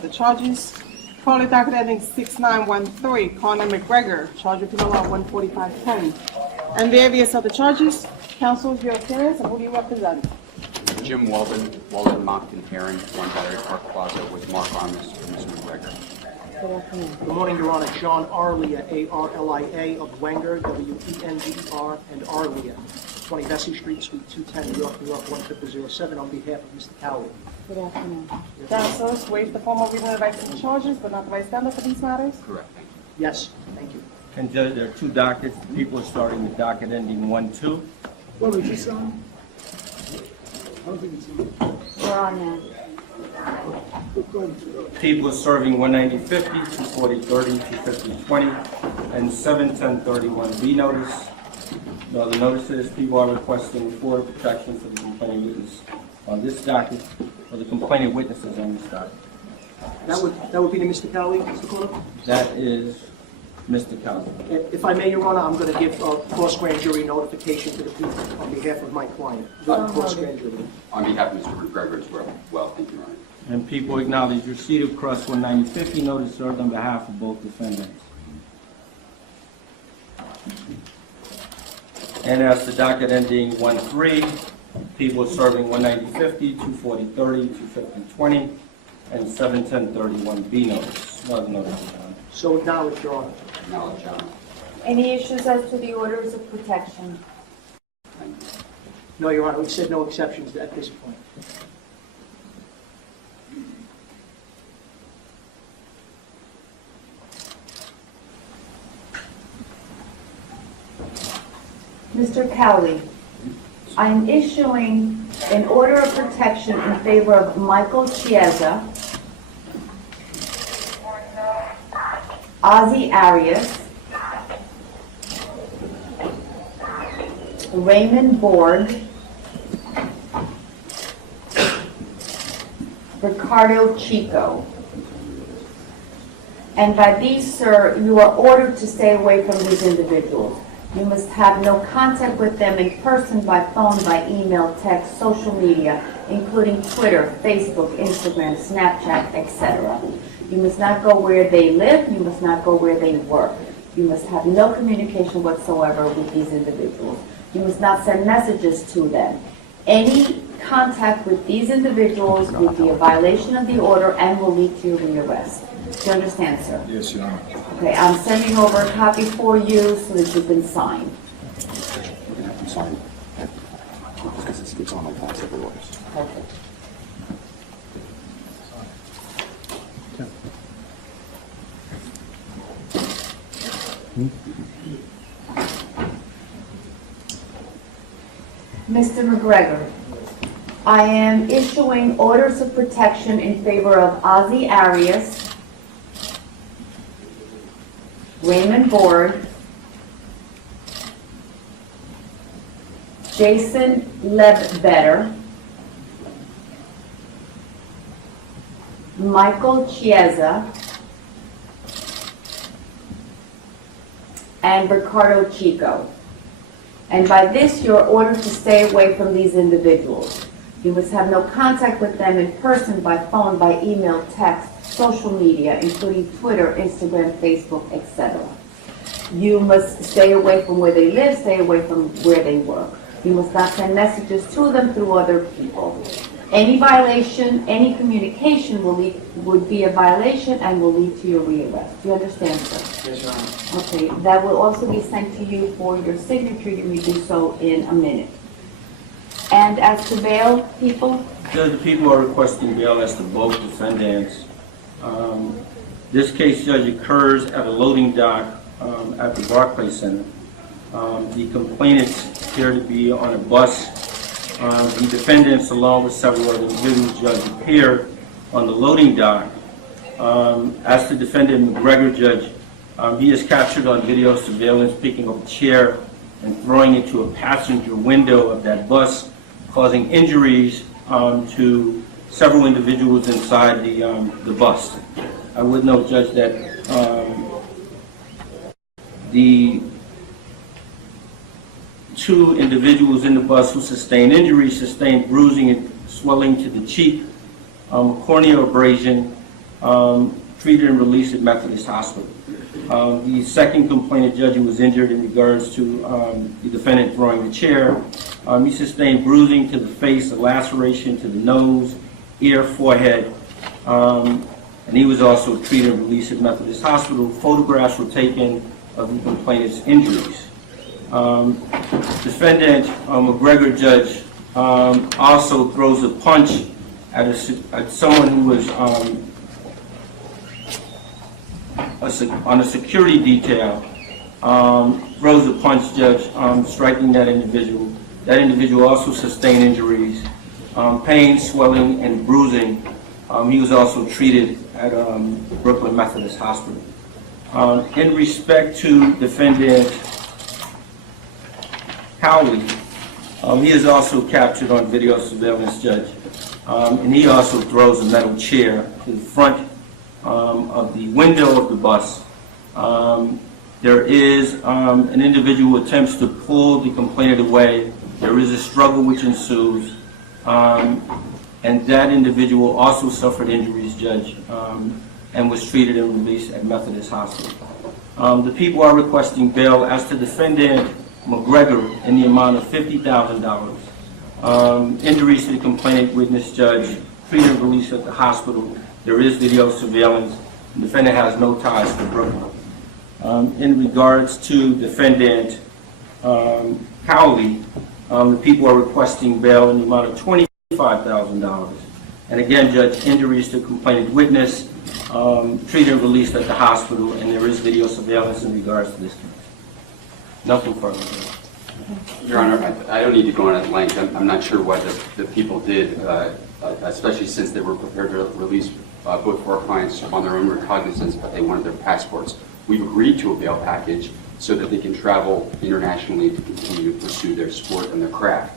The charges, calling docket ending 6913, Conor McGregor, charge of penal law 14510. And various other charges. Counsel, your appearance, and who do you represent? Jim Walden, Moncton Heron, 1 Battery Park Plaza, with Mark Armis for Mr. McGregor. Good afternoon. Good morning, Your Honor. John Arlia, A-R-L-I-A, of Wenger, W-E-N-G-E-R, and Arlia, 20 Vesey Street, Suite 210, New York, 10007, on behalf of Mr. Cowley. Good afternoon. Counsel, waive the formal reading of the rights and charges, but not the vice standard for these matters? Correct, thank you. Yes, thank you. And Judge, there are two dockets. People are starting the docket ending 1-2. Well, is this on? I don't think it's on. We're on now. People are serving 190-50, 240-30, 250-20, and 710-31B notice. No other notices. People are requesting for protection for the complaining witness on this docket, or the complaining witnesses on this docket. That would be to Mr. Cowley, Mr. Conor? That is Mr. Cowley. If I may, Your Honor, I'm going to give a cross-grand jury notification to the people on behalf of my client. Cross-grand jury. On behalf of Mr. McGregor as well, thank you, Your Honor. And people acknowledge receipt of cross 190-50 notice served on behalf of both defendants. And as the docket ending 1-3, people serving 190-50, 240-30, 250-20, and 710-31B notice. No other notices, Your Honor. So acknowledged, Your Honor. Acknowledge, Your Honor. Any issues as to the orders of protection? Thank you. No, Your Honor, we said no exceptions at this point. Mr. Cowley, I am issuing an order of protection in favor of Michael Chiesa, Ozzie Arias, Raymond Borg, Ricardo Chico. And by these, sir, you are ordered to stay away from these individuals. You must have no contact with them in person, by phone, by email, text, social media, including Twitter, Facebook, Instagram, Snapchat, etc. You must not go where they live. You must not go where they work. You must have no communication whatsoever with these individuals. You must not send messages to them. Any contact with these individuals would be a violation of the order and will lead to your rearrest. Do you understand, sir? Yes, Your Honor. Okay, I'm sending over a copy for you so that you can sign. We're going to have to sign that because it's on my class of orders. Okay. Mr. McGregor, I am issuing orders of protection in favor of Ozzie Arias, Raymond Borg, Jason Ledbetter, Michael Chiesa, and Ricardo Chico. And by this, you're ordered to stay away from these individuals. You must have no contact with them in person, by phone, by email, text, social media, including Twitter, Instagram, Facebook, etc. You must stay away from where they live, stay away from where they work. You must not send messages to them through other people. Any violation, any communication would be a violation and will lead to your rearrest. Do you understand, sir? Yes, Your Honor. Okay, that will also be sent to you for your signature. You may do so in a minute. And as to bail, people? Judge, the people are requesting bail as to both defendants. This case, Judge, occurs at a loading dock at the Barclays Center. The complainants appear to be on a bus. The defendants, along with several other individuals, Judge, appear on the loading dock. As to defendant McGregor, Judge, he is captured on video surveillance picking up a chair and throwing it to a passenger window of that bus, causing injuries to several individuals inside the bus. I would note, Judge, that the two individuals in the bus who sustained injuries sustained bruising and swelling to the cheek, corneal abrasion, treated and released at Methodist Hospital. The second complainant, Judge, who was injured in regards to the defendant throwing the chair, he sustained bruising to the face, a laceration to the nose, ear, forehead, and he was also treated and released at Methodist Hospital. Photographs were taken of the complainant's injuries. Defendant McGregor, Judge, also throws a punch at someone who was on a security detail, throws a punch, Judge, striking that individual. That individual also sustained injuries, pain, swelling, and bruising. He was also treated at Brooklyn Methodist Hospital. In respect to defendant Cowley, he is also captured on video surveillance, Judge, and he also throws a metal chair to the front of the window of the bus. There is an individual who attempts to pull the complainant away. There is a struggle which ensues, and that individual also suffered injuries, Judge, and was treated and released at Methodist Hospital. The people are requesting bail as to defendant McGregor in the amount of $50,000. Injuries to the complainant witness, Judge, treated and released at the hospital. There is video surveillance. The defendant has no ties to Brooklyn. In regards to defendant Cowley, the people are requesting bail in the amount of $25,000. And again, Judge, injuries to complainant witness, treated and released at the hospital, and there is video surveillance in regards to this case. Nothing further. Your Honor, I don't need to go on at length. I'm not sure what the people did, especially since they were prepared to release both of our clients on their own recognizance, but they wanted their passports. We've agreed to a bail package so that they can travel internationally to continue to pursue their sport and their craft.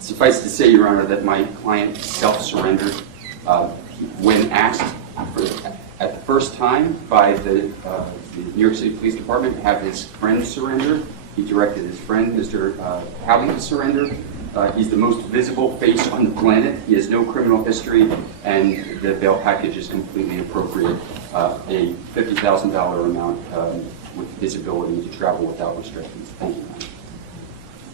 Suffice to say, Your Honor, that my client self-surrendered when asked at the first time by the New York City Police Department to have his friend surrender. He directed his friend, Mr. Cowley, to surrender. He's the most visible face on the planet. He has no criminal history, and the bail package is completely appropriate. A $50,000 amount with his ability to travel without restrictions. Thank you.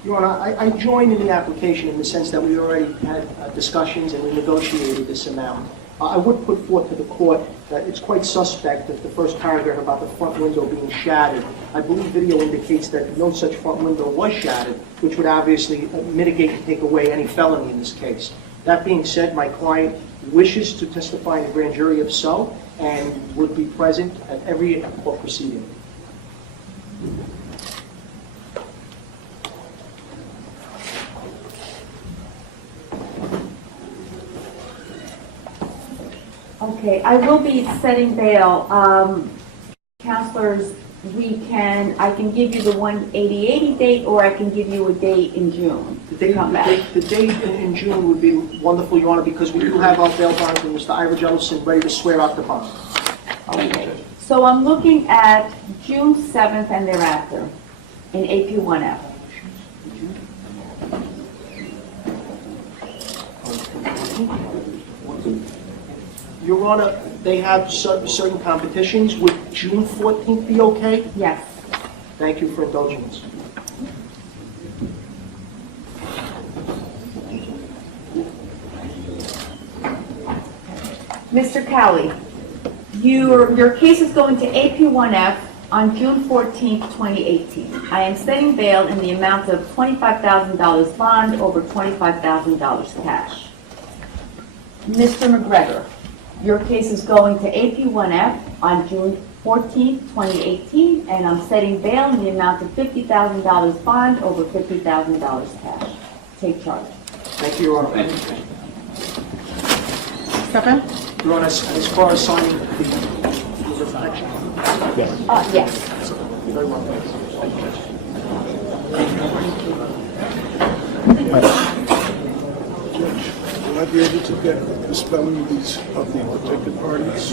Your Honor, I joined in the application in the sense that we already had discussions and we negotiated this amount. I would put forth to the court that it's quite suspect that the first paragraph about the front window being shattered, I believe video indicates that no such front window was shattered, which would obviously mitigate and take away any felony in this case. That being said, my client wishes to testify in the grand jury if so, and would be present at every court proceeding. Okay, I will be setting bail. Counselors, I can give you the 180 date, or I can give you a date in June. The date in June would be wonderful, Your Honor, because we do have our bail bonds and Mr. Ira Jellison ready to swear out the bond. Okay, so I'm looking at June 7th and thereafter in AP1F. Your Honor, they have certain competitions. Would June 14th be okay? Yes. Thank you for indulging us. Mr. Cowley, your case is going to AP1F on June 14th, 2018. I am setting bail in the amount of $25,000 bond over $25,000 cash. Mr. McGregor, your case is going to AP1F on June 14th, 2018, and I'm setting bail in the amount of $50,000 bond over $50,000 cash. Take charge. Thank you, Your Honor. Thank you. Step in. Your Honor, as far as signing the rules of protection. Yes. You're very welcome. Will I be able to get the spelling of the protected parties?